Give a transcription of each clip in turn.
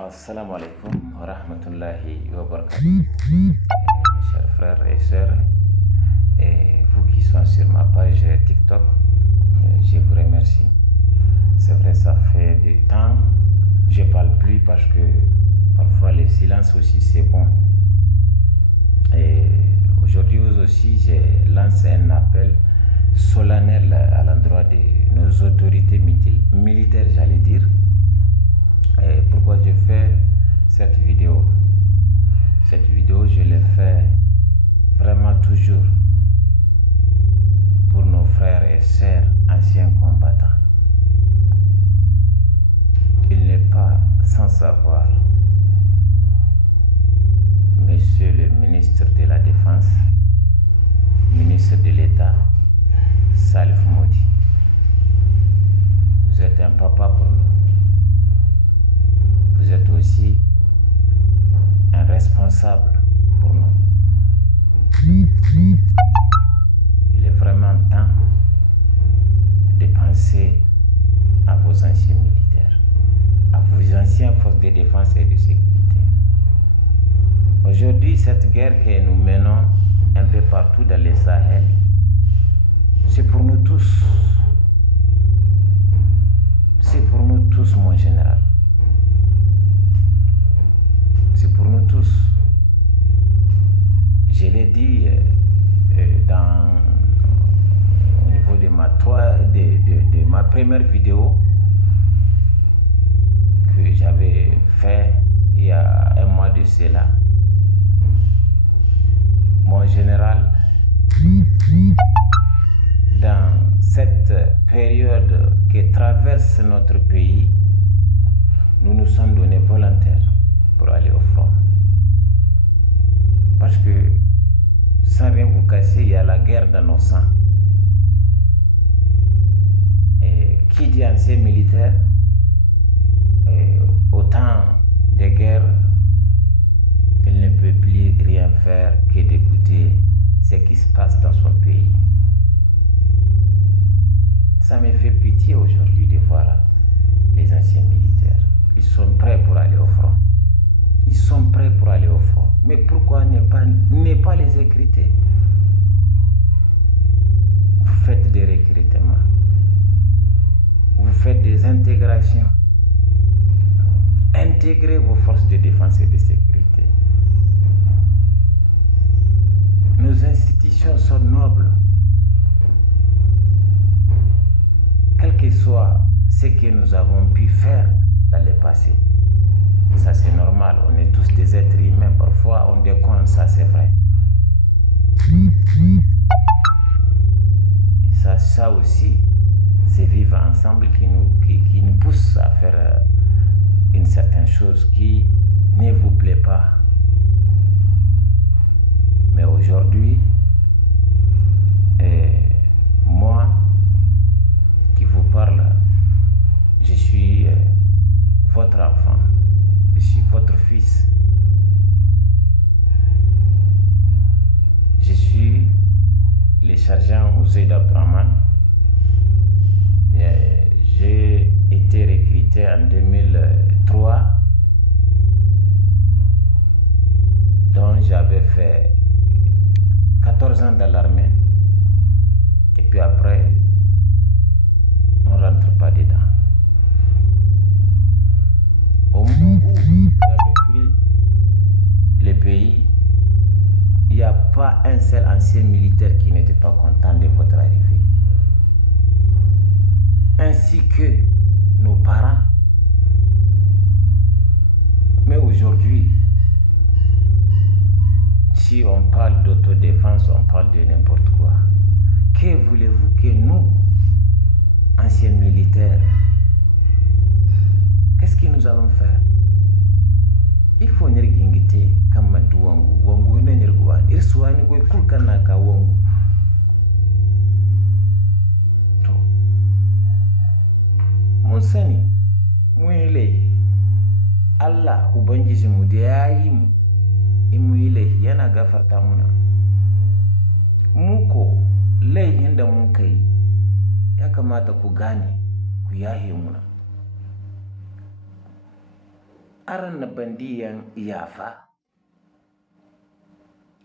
Assalamu alaikum wa rahmatullahi wa barakatuh. Chers frères et sœurs, et vous qui sont sur ma page TikTok, je vous remercie. C'est vrai, ça fait du temps, je ne parle plus parce que parfois le silence aussi c'est bon. Et aujourd'hui aussi, je lance un appel solennel à l'endroit de nos autorités militaires, j'allais dire. Et pourquoi je fais cette vidéo? Cette vidéo, je l'ai fait vraiment toujours pour nos frères et sœurs anciens combattants. Il n'est pas sans savoir, Monsieur le ministre de la Défense, ministre de l'État, Salif Modi. Vous êtes un papa pour nous. Vous êtes aussi un responsable pour nous. Il est vraiment temps de penser à vos anciens militaires, à vos anciennes forces de défense et de sécurité. Aujourd'hui, cette guerre que nous menons un peu partout dans les Sahel, c'est pour nous tous. C'est pour nous tous, mon général. C'est pour nous tous. Je l'ai dit au niveau de ma première vidéo que j'avais fait il y a un mois de cela. Mon général, dans cette période que traverse notre pays, nous nous sommes donnés volontaires pour aller au front. Parce que, sans rien vous casser, il y a la guerre dans nos sangs. Et qui dit ancien militaire, au temps de guerre, il ne peut plus rien faire que d'écouter ce qui se passe dans son pays. Ça me fait pitié aujourd'hui de voir les anciens militaires. Ils sont prêts pour aller au front. Ils sont prêts pour aller au front. Mais pourquoi ne pas les recruter? Vous faites des recrutements. Vous faites des intégrations. Intégrez vos forces de défense et de sécurité. Nos institutions sont nobles. Quel que soit ce que nous avons pu faire dans le passé. Ça c'est normal, on est tous des êtres humains, parfois on déconne, ça c'est vrai. Et ça aussi, c'est vivre ensemble qui nous pousse à faire une certaine chose qui ne vous plaît pas. Mais aujourd'hui, moi qui vous parle, je suis votre enfant. Je suis votre fils. Je suis le sergent Ousseid Abdraman. J'ai été recruté en 2003, donc j'avais fait 14 ans dans l'armée. Et puis après, on ne rentre pas dedans. Au moment où vous avez pris le pays, il n'y a pas un seul ancien militaire qui n'était pas content de votre arrivée. Ainsi que nos parents. Mais aujourd'hui, si on parle d'autodéfense, on parle de n'importe quoi. Que voulez-vous que nous, anciens militaires, qu'est-ce que nous allons faire? Il faut nirgingite comme wangu wangu ne nirguan irsuani goy kulkana ka wangu to mun sani mun yi Allah ubangiji mu da yayi mu in mu yi yana gafarta muna. Mu ko laihin da mun kai ya kamata ku gane ku yahe muna. aran bandiyan yafa,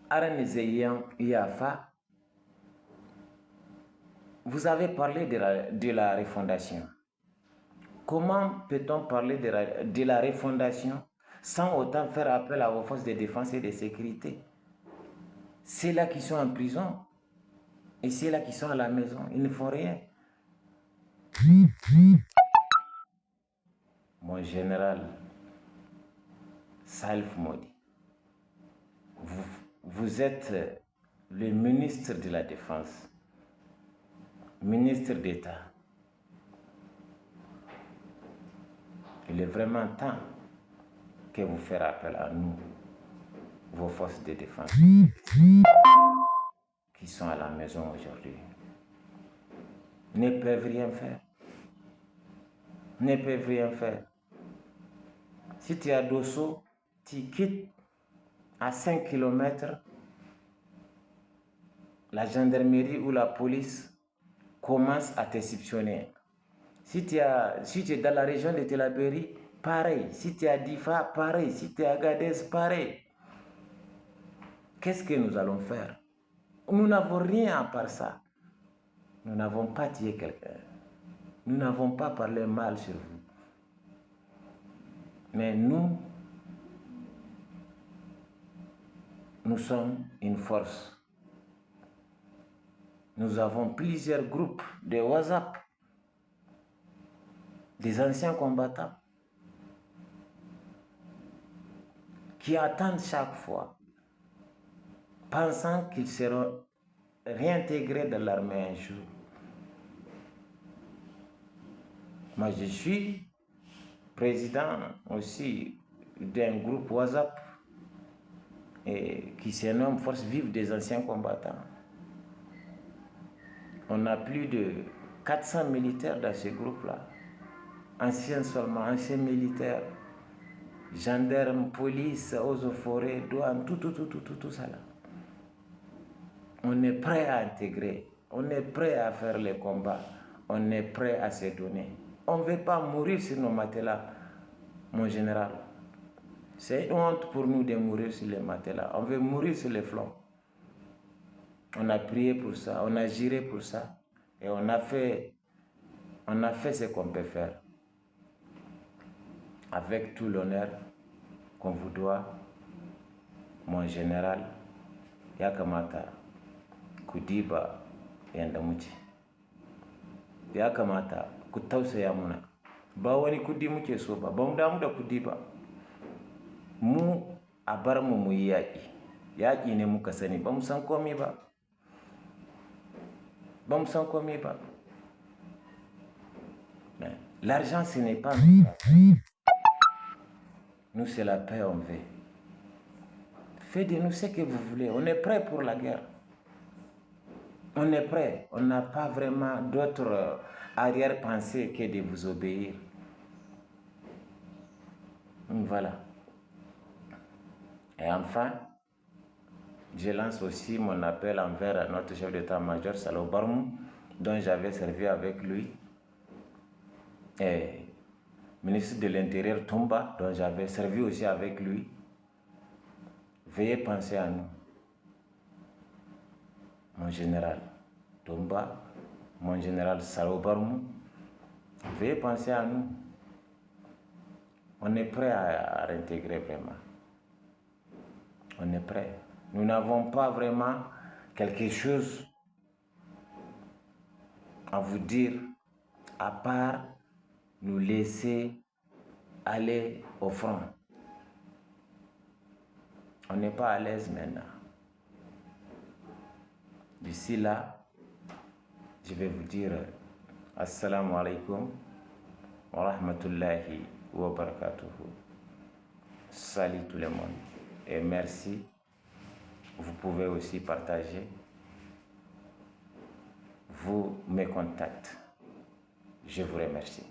aran zeyan yafa. Vous avez parlé de la refondation. Comment peut-on parler de la refondation sans autant faire appel aux forces de défense et de sécurité? Ceux-là qui sont en prison et ceux-là qui sont à la maison, ils ne font rien. Mon général Salif Modi, vous êtes le ministre de la Défense, ministre d'État. Il est vraiment temps que vous fassiez appel à nous, vos forces de défense, qui sont à la maison aujourd'hui. Ne peuvent rien faire. Ne peuvent rien faire. Si tu es à Dosso, tu quittes à 5 km, la gendarmerie ou la police commence à t'exceptionner. Si tu es dans la région de Telabéry, pareil. Si tu es à Difa, pareil. Si tu es à Gadez, pareil. Qu'est-ce que nous allons faire? Nous n'avons rien à part ça. Nous n'avons pas tué quelqu'un. Nous n'avons pas parlé mal sur vous. Mais nous sommes une force. Nous avons plusieurs groupes de WhatsApp, des anciens combattants, qui attendent chaque fois, pensant qu'ils seront réintégrés dans l'armée un jour. Moi, je suis président aussi d'un groupe WhatsApp qui se nomme Force Vive des Anciens Combattants. On a plus de 400 militaires dans ce groupe-là. Anciens seulement, anciens militaires, gendarmes, police, eaux et forêts, douane, tout ça là. On est prêt à intégrer, on est prêt à faire les combats, on est prêt à se donner. On ne veut pas mourir sur nos matelas, mon général. C'est une honte pour nous de mourir sur les matelas. On veut mourir sur les flancs. On a prié pour ça, on a juré pour ça. Et on a fait ce qu'on peut faire. Avec tout l'honneur qu'on vous doit, mon général, Yakamata, Kudiba, Yandamuchi. Yakamata, Kutausa Yamuna. Ba wani kudi muke so ba mu damu da kudi ba. Mu a bar mu yi yaƙi. Yaƙi ne muka sani, ba mu san komai ba. Ba mu san komai ba. L'argent, ce n'est pas notre affaire. Nous, c'est la paix, on veut. Faites de nous ce que vous voulez. On est prêt pour la guerre. On est prêt. On n'a pas vraiment d'autre arrière-pensée que de vous obéir. Donc voilà. Et enfin, je lance aussi mon appel envers notre chef d'état-major, Salo Barmou, dont j'avais servi avec lui, et ministre de l'Intérieur, Tomba, dont j'avais servi aussi avec lui. Veuillez penser à nous. Mon général Tomba, mon général Salo Barmou, veuillez penser à nous. On est prêt à réintégrer vraiment. On est prêt. Nous n'avons pas vraiment quelque chose à vous dire à part nous laisser aller au front. On n'est pas à l'aise maintenant. D'ici là, je vais vous dire Assalamu alaikum wa rahmatullahi wa barakatuhu. Salut tout le monde et merci. Vous pouvez aussi partager vos mes contacts. Je vous remercie.